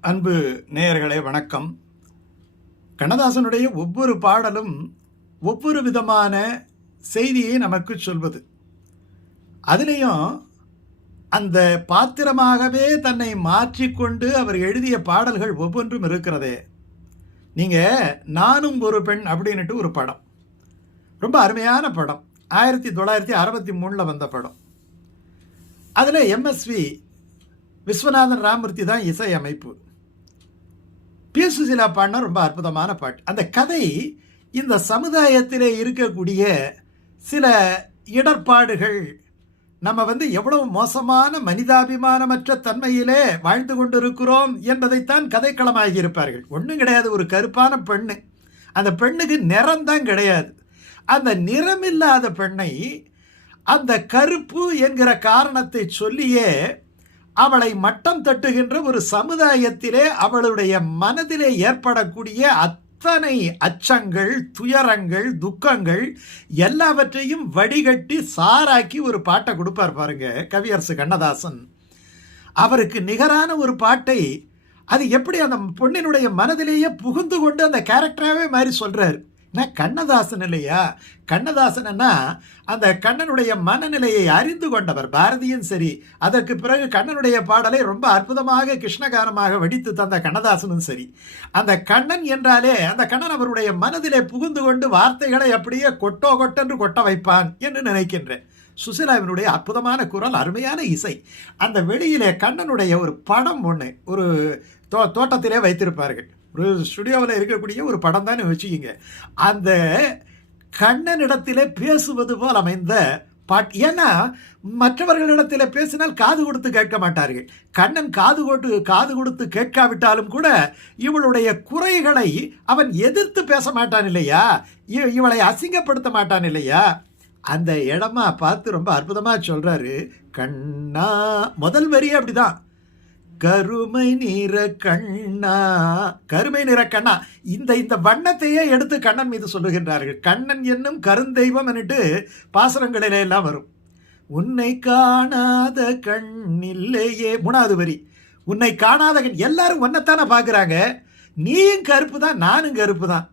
அன்பு நேயர்களே வணக்கம். கண்ணதாசனுடைய ஒவ்வொரு பாடலும் ஒவ்வொரு விதமான செய்தியை நமக்கு சொல்வது. அதுலேயும் அந்த பாத்திரமாகவே தன்னை மாற்றிக்கொண்டு அவர் எழுதிய பாடல்கள் ஒவ்வொன்றும் இருக்கிறதே. நீங்கள் நானும் ஒரு பெண் அப்படின்னுட்டு ஒரு படம். ரொம்ப அருமையான படம். ஆயிரத்தி தொள்ளாயிரத்தி அறுபத்தி மூணில் வந்த படம். அதில் எம்எஸ்வி விஸ்வநாதன் ராமூர்த்தி தான் இசை அமைப்பு பி சுசிலா பாடின ரொம்ப அற்புதமான பாட்டு. அந்த கதை இந்த சமுதாயத்திலே இருக்கக்கூடிய சில இடர்பாடுகள் நம்ம வந்து எவ்வளவு மோசமான மனிதாபிமானமற்ற தன்மையிலே வாழ்ந்து கொண்டிருக்கிறோம் என்பதைத்தான் கதைக்களமாகி இருப்பார்கள். ஒன்றும் கிடையாது ஒரு கருப்பான பெண்ணு. அந்த பெண்ணுக்கு நிறம் தான் கிடையாது. அந்த நிறமில்லாத பெண்ணை அந்த கருப்பு என்கிற காரணத்தை சொல்லியே அவளை மட்டம் தட்டுகின்ற ஒரு சமுதாயத்திலே அவளுடைய மனதிலே ஏற்படக்கூடிய அத்தனை அச்சங்கள் துயரங்கள் துக்கங்கள் எல்லாவற்றையும் வடிகட்டி சாராக்கி ஒரு பாட்டை கொடுப்பார் பாருங்க கவியரசு கண்ணதாசன். அவருக்கு நிகரான ஒரு பாட்டை அது எப்படி அந்த பொண்ணினுடைய மனதிலேயே புகுந்து கொண்டு அந்த கேரக்டராகவே மாதிரி சொல்கிறார் நான் கண்ணதாசன் இல்லையா கண்ணதாசனா அந்த கண்ணனுடைய மனநிலையை அறிந்து கொண்டவர். பாரதியும் சரி அதற்கு பிறகு கண்ணனுடைய பாடலை ரொம்ப அற்புதமாக கிருஷ்ணகாரமாக வெடித்து தந்த கண்ணதாசனும் சரி. அந்த கண்ணன் என்றாலே அந்த கண்ணன் அவருடைய மனதிலே புகுந்து கொண்டு வார்த்தைகளை அப்படியே கொட்டோ கொட்டென்று கொட்ட வைப்பான் என்று நினைக்கின்றேன். சுசிலாவினுடைய அற்புதமான குரல் அருமையான இசை. அந்த வெளியிலே கண்ணனுடைய ஒரு படம் ஒன்று ஒரு தோ தோட்டத்திலே வைத்திருப்பார்கள். ஒரு ஸ்டுடியோவில் இருக்கக்கூடிய ஒரு படம் தானே வச்சுக்கிங்க. அந்த கண்ணனிடத்திலே பேசுவது போல் அமைந்த பாட் ஏன்னா மற்றவர்களிடத்தில் பேசினால் காது கொடுத்து கேட்க மாட்டார்கள். கண்ணன் காது கொட்டு காது கொடுத்து கேட்காவிட்டாலும் கூட இவளுடைய குறைகளை அவன் எதிர்த்து பேச மாட்டான் இல்லையா? இவளை அசிங்கப்படுத்த மாட்டான் இல்லையா? அந்த இடமா பார்த்து ரொம்ப அற்புதமாக சொல்கிறாரு கண்ணா. முதல் வரியே அப்படிதான். கருமை நிற கண்ணா. கருமை நிற கண்ணா. இந்த இந்த வண்ணத்தையே எடுத்து கண்ணன் மீது சொல்லுகின்றார்கள். கண்ணன் என்னும் கருந்தெய்வம் என்னட்டு பாசுரங்களிலே எல்லாம் வரும். உன்னை காணாத கண் இல்லையே மூணாவது வரி. உன்னை காணாத கண். எல்லாரும் ஒன்னத்தானே பார்க்குறாங்க. நீயும் கருப்பு தான் நானும் கருப்பு தான்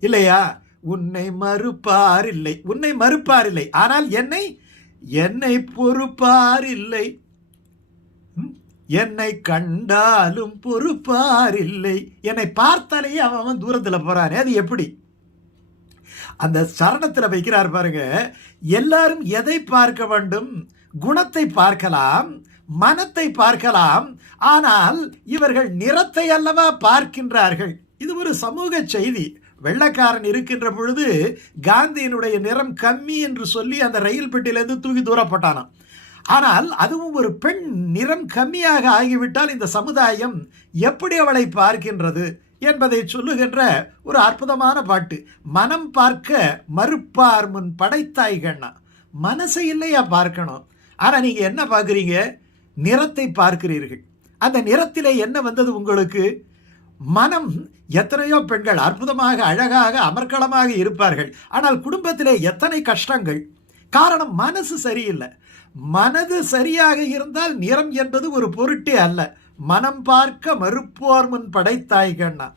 இல்லையா? உன்னை மறுப்பார் இல்லை. உன்னை மறுப்பார் இல்லை. ஆனால் என்னை என்னை பொறுப்பார் இல்லை. என்னை கண்டாலும் பொறுப்பார் இல்லை என்னை பார்த்தாலேயே அவன் அவன் தூரத்தில் போகிறானே அது எப்படி? அந்த சரணத்தில் வைக்கிறார் பாருங்க. எல்லாரும் எதை பார்க்க வேண்டும்? குணத்தை பார்க்கலாம் மனத்தை பார்க்கலாம். ஆனால் இவர்கள் நிறத்தை அல்லவா பார்க்கின்றார்கள்? இது ஒரு சமூக செய்தி. வெள்ளக்காரன் இருக்கின்ற பொழுது காந்தியினுடைய நிறம் கம்மி என்று சொல்லி அந்த ரயில் பெட்டியிலேருந்து தூக்கி தூரப்பட்டானான் ஆனால் அதுவும் ஒரு பெண் நிறம் கம்மியாக ஆகிவிட்டால் இந்த சமுதாயம் எப்படி அவளை பார்க்கின்றது என்பதை சொல்லுகின்ற ஒரு அற்புதமான பாட்டு. மனம் பார்க்க மறுப்பார் முன் படைத்தாய் கண்ணா. மனசை இல்லையா பார்க்கணும். ஆனால் நீங்கள் என்ன பார்க்குறீங்க? நிறத்தை பார்க்கிறீர்கள். அந்த நிறத்திலே என்ன வந்தது உங்களுக்கு? மனம் எத்தனையோ பெண்கள் அற்புதமாக அழகாக அமர்க்களமாக இருப்பார்கள். ஆனால் குடும்பத்திலே எத்தனை கஷ்டங்கள்? காரணம் மனசு சரியில்லை. மனது சரியாக இருந்தால் நிறம் என்பது ஒரு பொருட்டே அல்ல. மனம் பார்க்க மறுப்போர் முன் படைத்தாய் கண்ணா.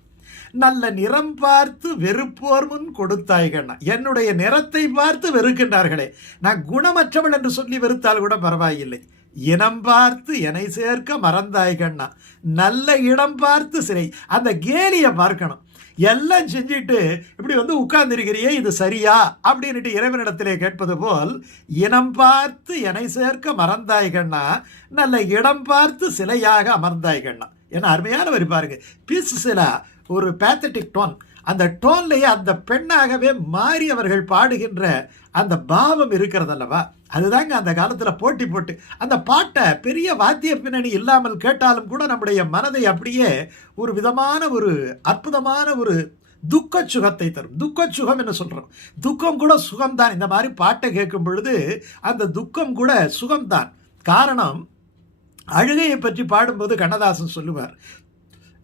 நல்ல நிறம் பார்த்து வெறுப்போர் முன் கொடுத்தாய் கண்ணா. என்னுடைய நிறத்தை பார்த்து வெறுக்கின்றார்களே. நான் குணமற்றவள் என்று சொல்லி வெறுத்தால் கூட பரவாயில்லை. இனம் பார்த்து என்னை சேர்க்க மறந்தாய் கண்ணா. நல்ல இடம் பார்த்து சிறை. அந்த கேலியை பார்க்கணும். எல்லாம் செஞ்சுட்டு இப்படி வந்து உட்கார்ந்திருக்கிறியே இது சரியா? அப்படின்னுட்டு இறைவனிடத்திலே கேட்பது போல் இனம் பார்த்து என்னை சேர்க்க மறந்தாய் கண்ணா நல்ல இடம் பார்த்து சிலையாக அமர்ந்தாய் கண்ணா. ஏன்னா அருமையான வரி பாருங்க. பீஸ் சிலா ஒரு பேத்தட்டிக் டோன் அந்த டோன்லேயே அந்த பெண்ணாகவே மாறி அவர்கள் பாடுகின்ற அந்த பாவம் இருக்கிறதல்லவா? அதுதாங்க அந்த காலத்தில் போட்டி போட்டு அந்த பாட்டை பெரிய வாத்திய பின்னணி இல்லாமல் கேட்டாலும் கூட நம்முடைய மனதை அப்படியே ஒரு விதமான ஒரு அற்புதமான ஒரு துக்க சுகத்தை தரும். துக்க சுகம் என்ன சொல்கிறோம் துக்கம் கூட சுகம்தான். இந்த மாதிரி பாட்டை கேட்கும் பொழுது அந்த துக்கம் கூட சுகம்தான். காரணம் அழுகையை பற்றி பாடும்போது கண்ணதாசன் சொல்லுவார்.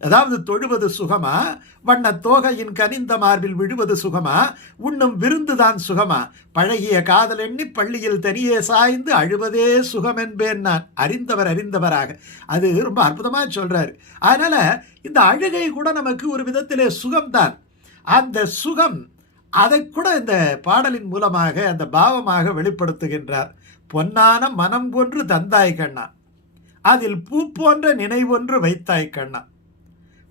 அதாவது தொழுவது சுகமா? வண்ண தோகையின் கனிந்த மார்பில் விழுவது சுகமா? உண்ணும் விருந்துதான் சுகமா? பழகிய காதல் எண்ணி பள்ளியில் தனியே சாய்ந்து அழுவதே சுகம் என்பேன் நான். அறிந்தவர் அறிந்தவராக. அது ரொம்ப அற்புதமாக சொல்கிறாரு அதனால் இந்த அழுகை கூட நமக்கு ஒரு விதத்திலே சுகம்தான். அந்த சுகம் அதை கூட இந்த பாடலின் மூலமாக அந்த பாவமாக வெளிப்படுத்துகின்றார். பொன்னான மனம் போன்று தந்தாய் கண்ணா. அதில் பூ போன்ற நினைவொன்று வைத்தாய் கண்ணா.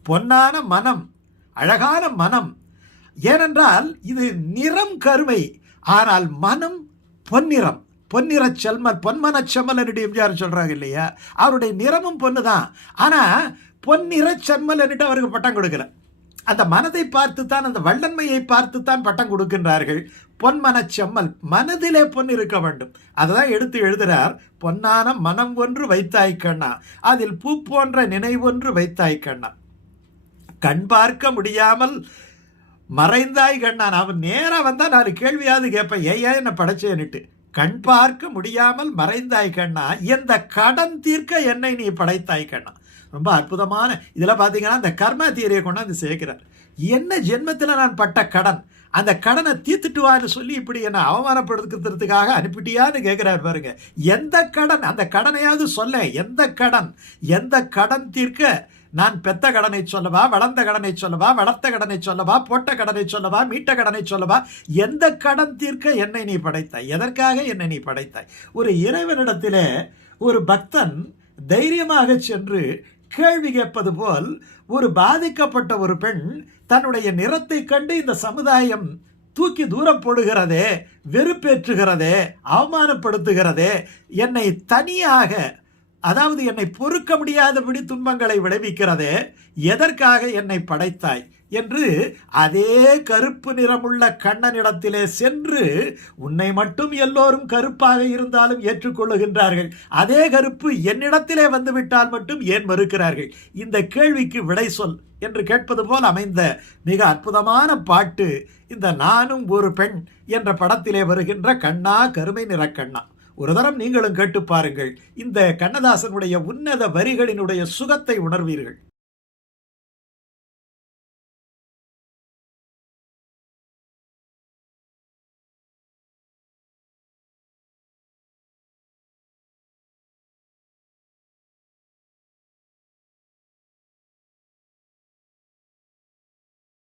பொன்னான மனம் அழகான மனம். ஏனென்றால் இது நிறம் கருமை ஆனால் மனம் பொன்னிறம். பொன்னிற செல்மன் பொன்மனச் செம்மல் எம்ஜிஆர் சொல்கிறாங்க இல்லையா? அவருடைய நிறமும் பொண்ணு தான் ஆனால் பொன்னிற செம்மல் என்று அவருக்கு பட்டம் கொடுக்கல. அந்த மனதை பார்த்து தான் அந்த வல்லன்மையை பார்த்து தான் பட்டம் கொடுக்கின்றார்கள். பொன்மன செம்மல் மனதிலே பொன் இருக்க வேண்டும். அதை எடுத்து எழுதுகிறார் பொன்னான மனம் ஒன்று வைத்தாய் கண்ணா அதில் பூ போன்ற நினைவொன்று வைத்தாய் கண்ணா. கண் பார்க்க முடியாமல் மறைந்தாய் கண்ணான். அவன் நேராக வந்தால் நான் கேள்வியாவது கேட்பேன். ஏயா என்னை படைச்சேன்னுட்டு. கண் பார்க்க முடியாமல் மறைந்தாய் கண்ணா. எந்த கடன் தீர்க்க என்னை நீ படைத்தாய் கண்ணா. ரொம்ப அற்புதமான. இதில் பார்த்தீங்கன்னா இந்த கர்ம தீரையை கொண்டாந்து சேர்க்கிறார். என்ன ஜென்மத்தில் நான் பட்ட கடன்? அந்த கடனை தீர்த்துட்டு வான்னு சொல்லி இப்படி என்னை அவமானப்படுத்துறதுக்காக அனுப்பிட்டியான்னு கேட்குறாரு பாருங்க. எந்த கடன்? அந்த கடனையாவது சொல்ல எந்த கடன்? எந்த கடன் தீர்க்க நான் பெத்த கடனை சொல்லவா வளர்ந்த கடனை சொல்லவா வளர்த்த கடனை சொல்லவா போட்ட கடனை சொல்லவா மீட்ட கடனை சொல்லவா எந்த கடன் தீர்க்க என்னை நீ படைத்தாய்? எதற்காக என்னை நீ படைத்தாய்? ஒரு இறைவனிடத்திலே ஒரு பக்தன் தைரியமாக சென்று கேள்வி கேட்பது போல் ஒரு பாதிக்கப்பட்ட ஒரு பெண் தன்னுடைய நிறத்தை கண்டு இந்த சமுதாயம் தூக்கி தூரம் போடுகிறதே வெறுப்பேற்றுகிறதே அவமானப்படுத்துகிறதே என்னை தனியாக அதாவது என்னை பொறுக்க முடியாதபடி துன்பங்களை விளைவிக்கிறதே எதற்காக என்னை படைத்தாய் என்று அதே கருப்பு நிறமுள்ள கண்ணனிடத்திலே சென்று உன்னை மட்டும் எல்லோரும் கருப்பாக இருந்தாலும் ஏற்றுக்கொள்ளுகின்றார்கள். அதே கருப்பு என்னிடத்திலே வந்துவிட்டால் மட்டும் ஏன் மறுக்கிறார்கள்? இந்த கேள்விக்கு விடை சொல் என்று கேட்பது போல் அமைந்த மிக அற்புதமான பாட்டு இந்த நானும் ஒரு பெண் என்ற படத்திலே வருகின்ற கண்ணா கருமை நிற கண்ணா ஒரு தரம் நீங்களும் கேட்டு பாருங்கள். இந்த கண்ணதாசனுடைய உன்னத வரிகளினுடைய சுகத்தை உணர்வீர்கள்.